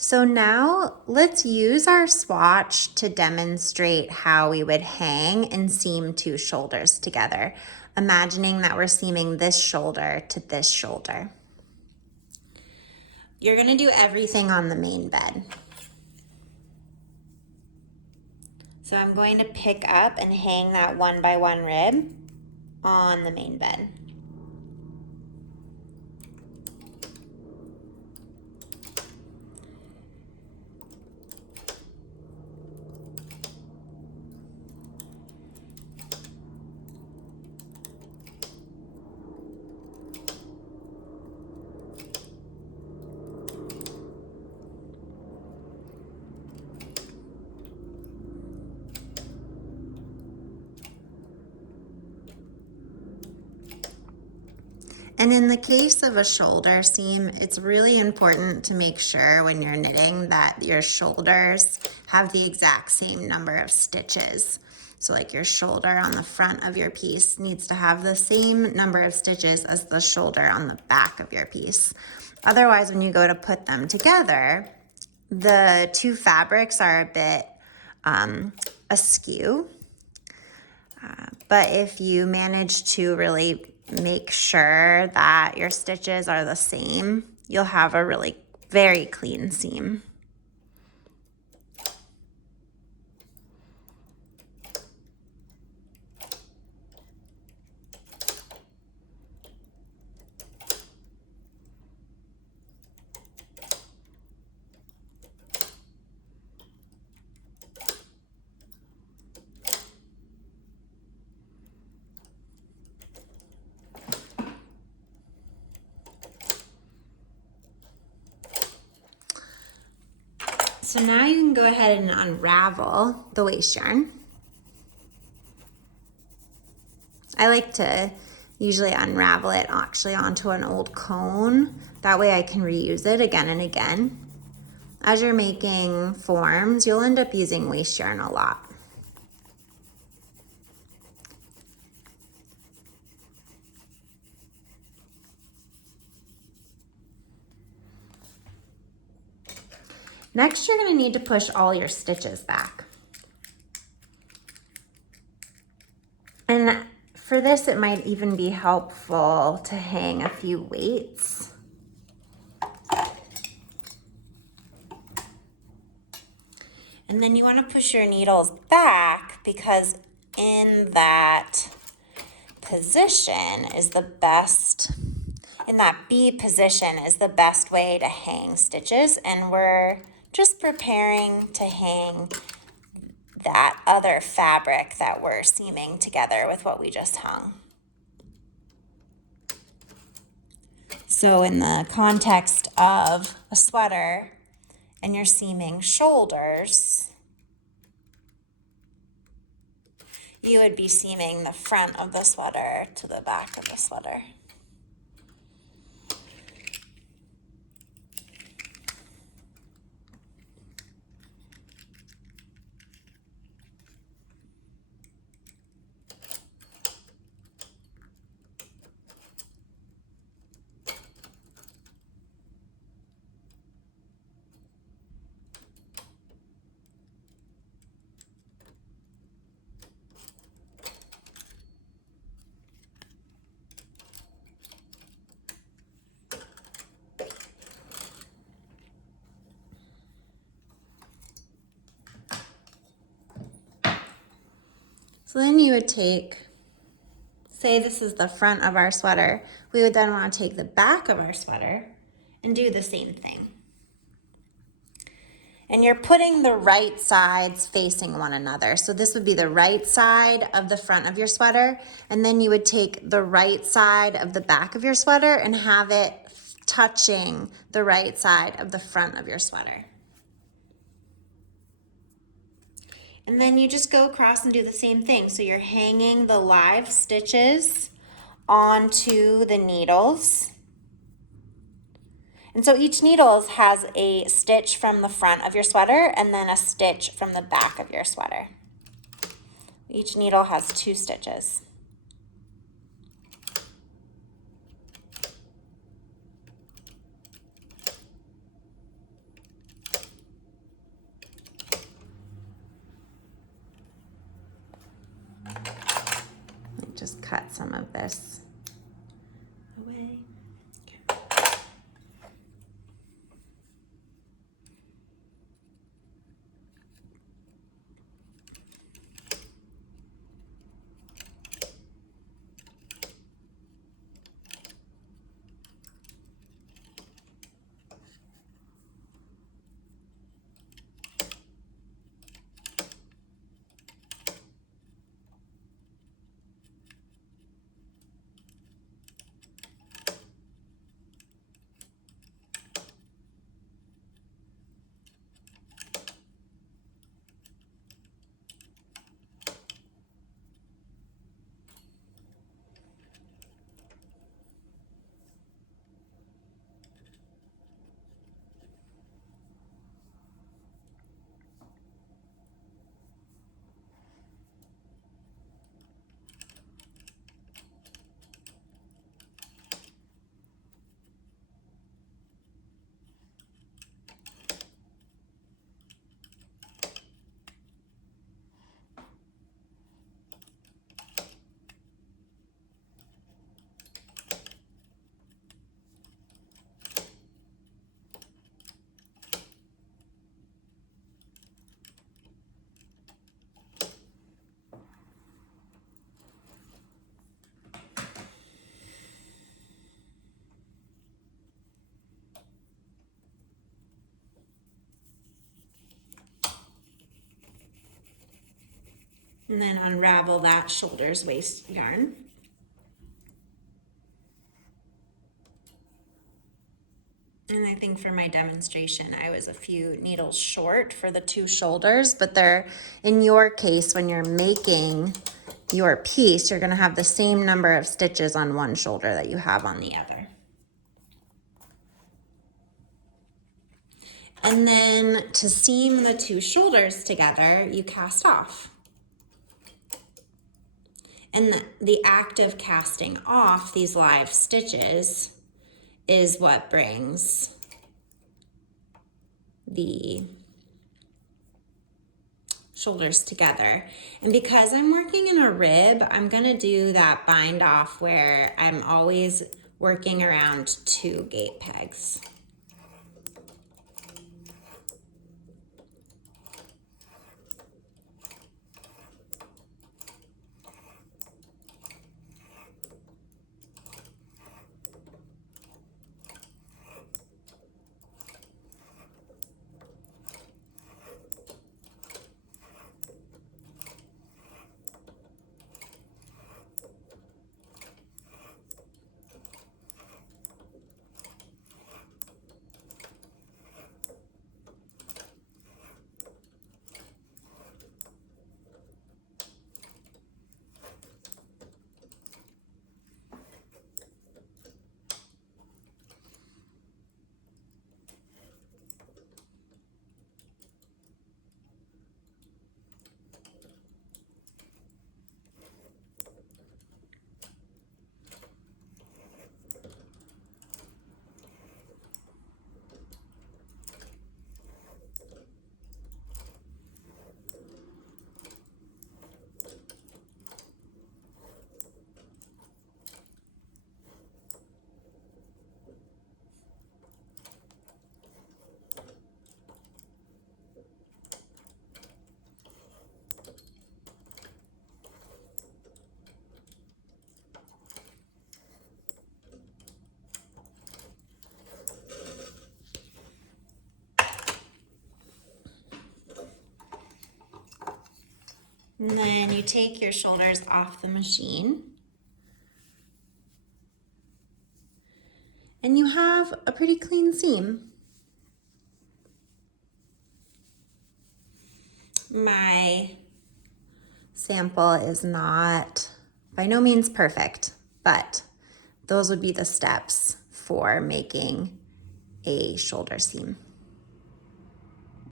So now let's use our swatch to demonstrate how we would hang and seam two shoulders together, imagining that we're seaming this shoulder to this shoulder. You're going to do everything on the main bed. So I'm going to pick up and hang that 1 by 1 rib on the main bed. And in the case of a shoulder seam, it's really important to make sure when you're knitting that your shoulders have the exact same number of stitches. So like your shoulder on the front of your piece needs to have the same number of stitches as the shoulder on the back of your piece. Otherwise, when you go to put them together, the two fabrics are a bit askew. But if you manage to really make sure that your stitches are the same, you'll have a really very clean seam. So now you can go ahead and unravel the waste yarn. I like to usually unravel it actually onto an old cone. That way I can reuse it again and again. As you're making forms, you'll end up using waste yarn a lot. Next, you're going to need to push all your stitches back. And for this, it might even be helpful to hang a few weights. And then you want to push your needles back because in that position is the best, in that B position is the best way to hang stitches. And we're just preparing to hang that other fabric that we're seaming together with what we just hung. So in the context of a sweater and you're seaming shoulders, you would be seaming the front of the sweater to the back of the sweater. So then you would take, say this is the front of our sweater, we would then want to take the back of our sweater and do the same thing. And you're putting the right sides facing one another. So this would be the right side of the front of your sweater, and then you would take the right side of the back of your sweater and have it touching the right side of the front of your sweater. And then you just go across and do the same thing. So you're hanging the live stitches onto the needles. And so each needle has a stitch from the front of your sweater and then a stitch from the back of your sweater. Each needle has 2 stitches. cut some of this away. And then unravel that shoulders waist yarn. And I think for my demonstration, I was a few needles short for the two shoulders, but they're, in your case, when you're making your piece, you're gonna have the same number of stitches on one shoulder that you have on the other. And then to seam the two shoulders together, you cast off. And the act of casting off these live stitches is what brings the shoulders together. And because I'm working in a rib, I'm gonna do that bind off where I'm always working around 2 gate pegs. And then you take your shoulders off the machine. And you have a pretty clean seam. My sample is not by no means perfect, but those would be the steps for making a shoulder seam.